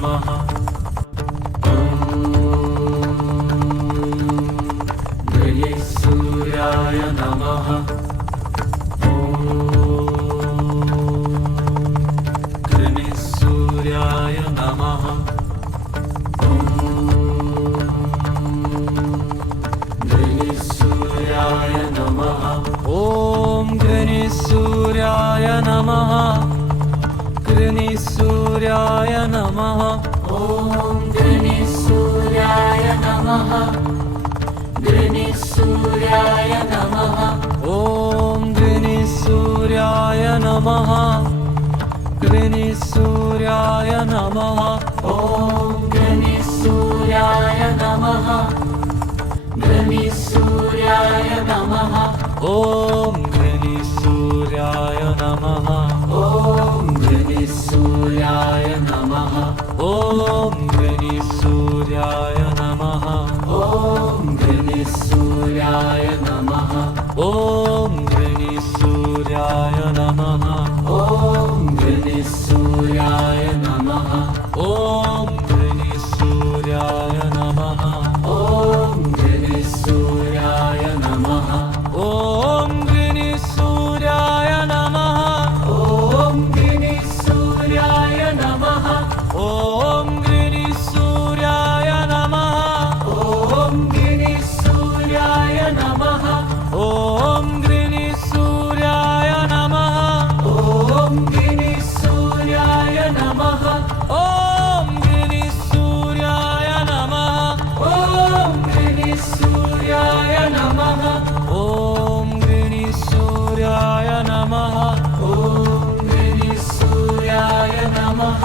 नमः। गणेशसूर्याय नमः। गणेशसूर्याय नमः। गणेशसूर्याय नमः। ॐ गणेशसूर्याय नमः। गणेशसूर्याय नमः। ॐ गणेशसूर्याय नमः। गणेशसूर्याय नमः। ॐ गणेशसूर्याय नमः। गणेशसूर्याय नमः। ॐ गणेशसूर्याय नमः। गणेशसूर्याय नमः। ॐ गणेशसूर्याय नमः। ॐ गणेशसूर्याय नमः। ॐ गणेशसूर्याय नमः। ॐ गणेशसूर्याय नमः। ॐ गणेशसूर्याय नमः। ॐ गणेशसूर्याय नमः। ॐ गणेशसूर्याय नमः। ॐ गणेशसूर्याय नमः। ॐ गणेशसूर्याय नमः। ॐ गणेशसूर्याय नमः। ॐ गणेशसूर्याय नमः। ॐ गणेशसूर्याय नमः। ॐ गणेशसूर्याय नमः। ॐ गणेशसूर्याय नमः। ॐ गणेशसूर्याय नमः। ॐ गणेशसूर्याय नमः। ॐ गणेशसूर्याय नमः। ॐ गणेशसूर्याय नमः।